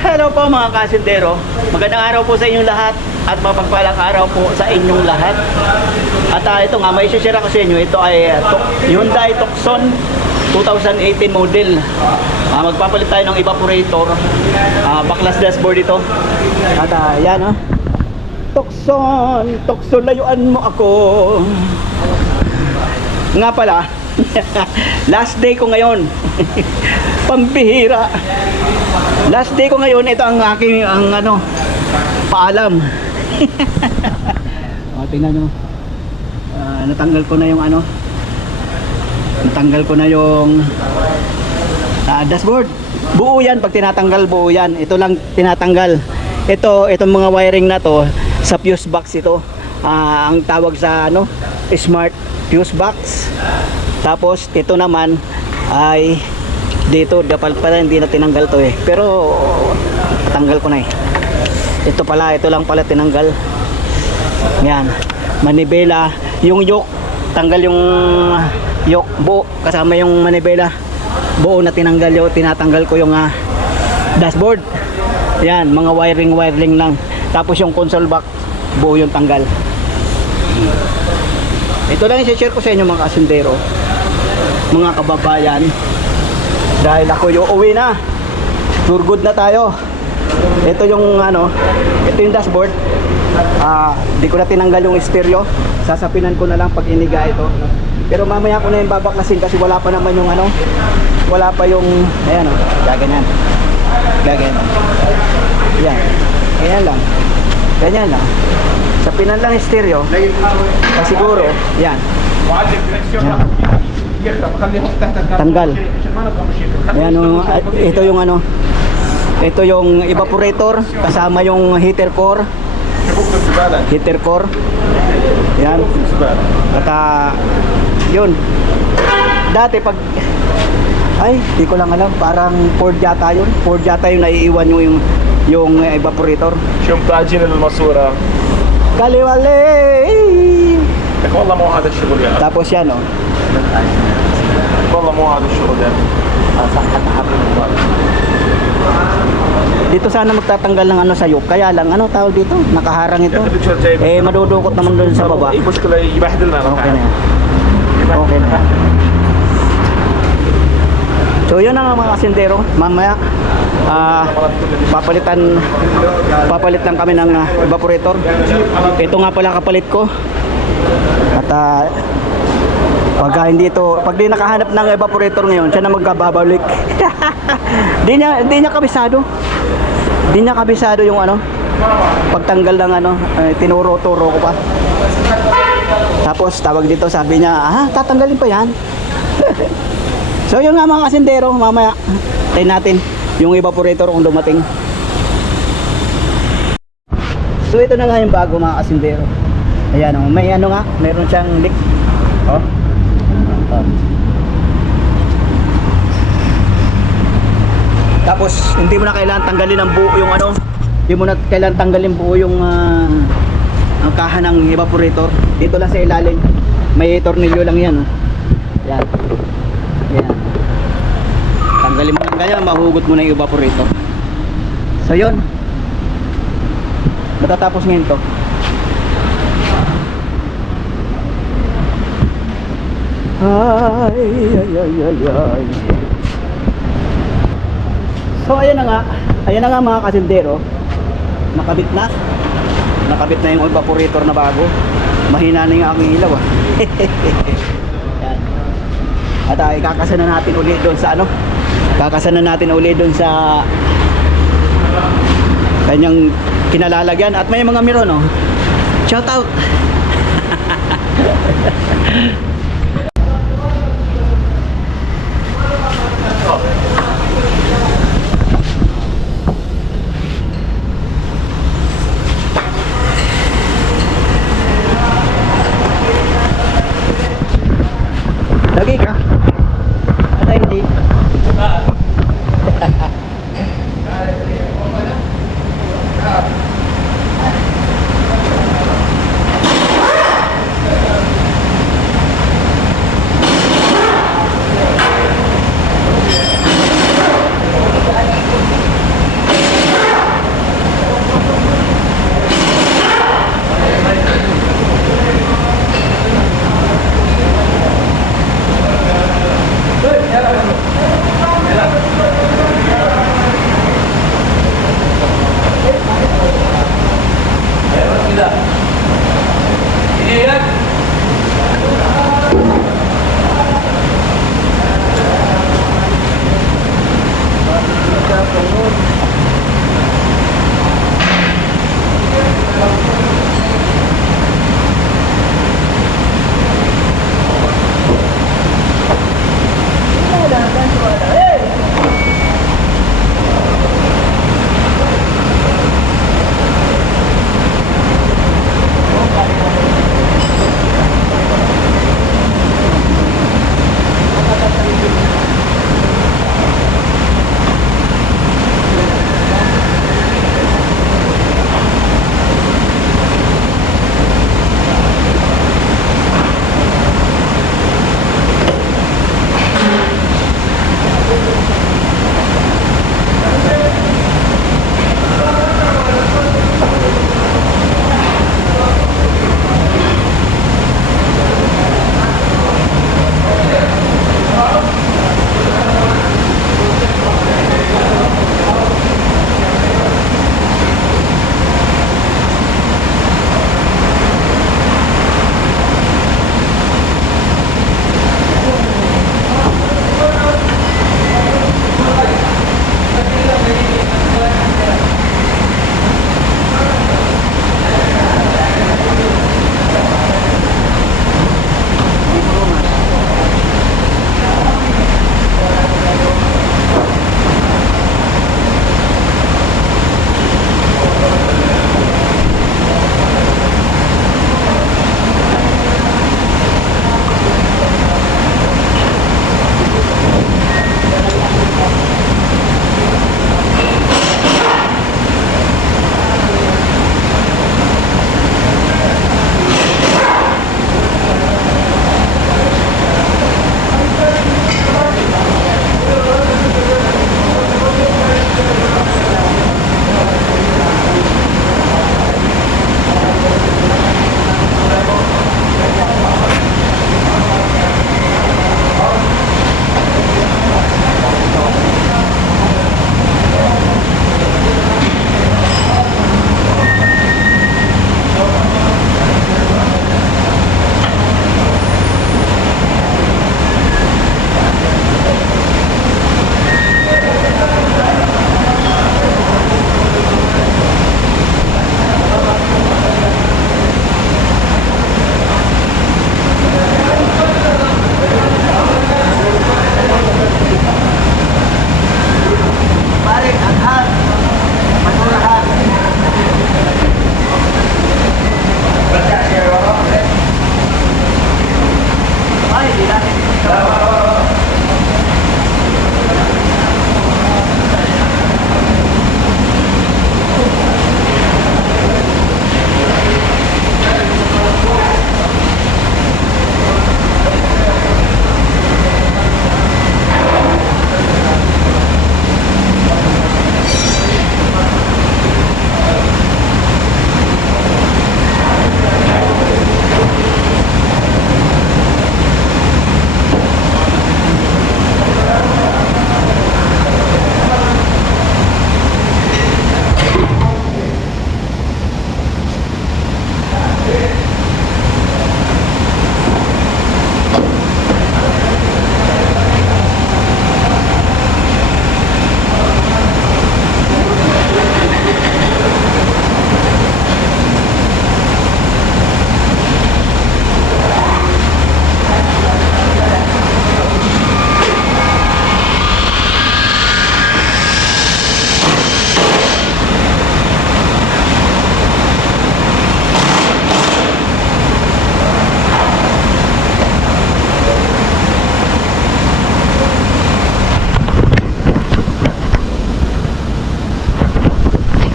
Hello po mga kasindero. Magandang araw po sa inyong lahat at mapagpalang araw po sa inyong lahat. At ito nga, may share ako sa inyo. Ito ay Hyundai Tucson 2018 model. Magpapalit tayo ng evaporator. Backlash dashboard ito. At yan Tucson, Tucson, layuan mo ako. Nga pala, last day ko ngayon. Pambihira. Last day ko ngayon, ito ang aking paalam. Tingnan nyo. Natanggal ko na yung natanggal ko na yung dashboard. Buo yan, pag tinatanggal buo yan. Ito lang tinatanggal. Itong mga wiring na to sa fuse box ito. Ang tawag sa smart fuse box. Tapos ito naman ay dito, dapat pala hindi na tinanggal to pero tanggal ko na ito lang pala tinanggal. Yan, manibela, yung yoke, tanggal yung yoke buo kasama yung manibela, buo na tinanggal tinatanggal ko yung dashboard. Yan, mga wiring lang. Tapos yung console box, buo yung tanggal. Ito lang i-share ko sa inyo mga kasindero, mga kababayan. Dahil ako yung uwi na. Tour good na tayo. Ito yung ito yung dashboard. Di ko na tinanggal yung stereo. Sasapinan ko na lang pag iniga ito. Pero mamaya ko na yung babaklasin kasi wala pa naman yung wala pa yung gaganyan. Gaganyan. Yan. Ganyan lang. Ganyan lang. Sapinan lang yung stereo. Siguro, yan. Yan. Tanggal. Ayan, ito yung ito yung evaporator kasama yung heater core. Yan. At yun. Dati pag di ko lang alam, parang Ford yata yun. Ford yata yung naiiwan yung evaporator. شوف باجين الماسورة Kaliwali. لك والله مو هذا الشغل يا أخي Tapos yan والله مو هذا الشغل يا أخي dito sana magtatanggal ng sa yoke. Kaya lang tawag dito, nakaharang ito. Madudukot naman doon sa baba. اي مشكلة يبهدلنا. Okay na. Okay na. So yun ang mga kasindero. Mamaya papalit lang kami ng evaporator. Ito nga pala kapalit ko. At pag di nakahanap ng evaporator ngayon, siya na magkababalik. Di niya kabisado. Di niya kabisado yung pagtanggal ng tinuro-turo ko pa. Tapos tawag dito, sabi niya, tatanggalin pa yan. So yun nga mga kasindero, mamaya tayo natin yung evaporator kung dumating. So ito na nga yung bago mga kasindero. Ayan may meron siyang leak. Tapos hindi mo na kailangan tanggalin ang buo yung hindi mo na kailangan tanggalin buo yung ang kaha ng evaporator. Dito lang sa ilalim may tornilyo lang yan yan. Yan. Tanggalin mo lang ganyan, mahugot mo na yung evaporator. So yun, matatapos ngayon to. Ay. So ayan na nga mga kasindero, nakabit na yung evaporator na bago. Mahina na yung aking ilaw Yan. At ikakasana natin ulit doon sa kanyang kinalalagyan. At may mga miro shout out. Lagi ka? At hindi?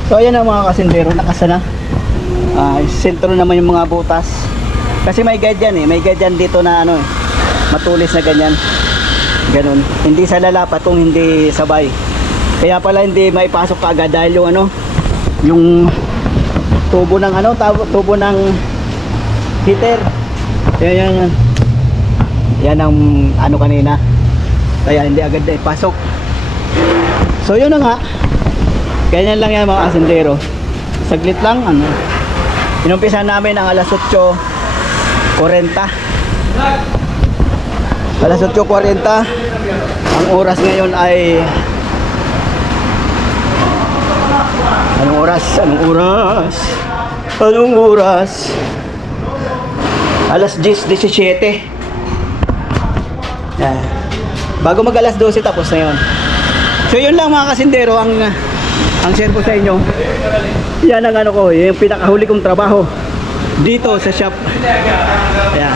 So ayan ang mga kasindero, nakasana. Sentro naman yung mga butas. Kasi may guide yan may guide yan dito na ano matulis na ganyan. Ganun. Hindi sa lalapat kung hindi sabay. Kaya pala hindi maipasok kaagad dahil yung yung tubo ng tubo ng heater. Yan. Yan ang kanina. Kaya hindi agad na ipasok. So yun na nga. Ganyan lang yan mga kasindero. Saglit lang inumpisa namin ang alas 8:40. Alas 8:40. Ang oras ngayon ay oras? Anong oras? Anong oras? Alas 10:17. Yan. Bago mag alas 12 tapos na yun. So yun lang mga kasindero ang share ko sa inyo. Yan ang ano ko, yung pinakahuli kong trabaho dito sa shop. Ayan.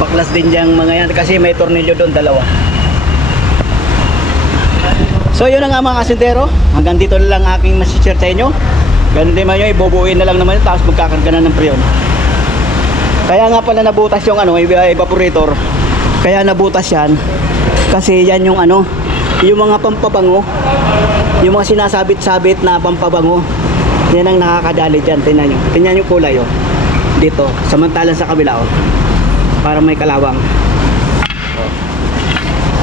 Baklas din diyang mga yan kasi may tornilyo doon, dalawa. So yun na nga mga kasintero, hanggang dito na lang aking masishare sa inyo. Ganun din man yun, ibubuin na lang naman tapos magkakarga na ng preyon. Kaya nga pala nabutas yung ano, evaporator. Kaya nabutas yan kasi yan yung ano, yung mga pampabango, yung mga sinasabit-sabit na pampabango, yan ang nakakadali dyan. Tingnan nyo, tingnan yung kulay oh, dito, samantalang sa kabila oh, para may kalawang.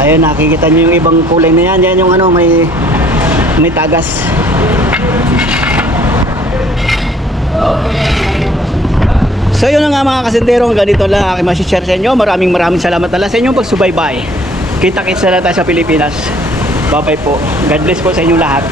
Ayun, nakikita nyo yung ibang kulay na yan. Yan yung ano, may tagas. So yun na nga mga kasindero, ganito lang aking masishare sa inyo. Maraming salamat na lang sa inyong pagsubaybay. Kita-kits na lang tayo sa Pilipinas. Bye bye po. God bless po sa inyong lahat.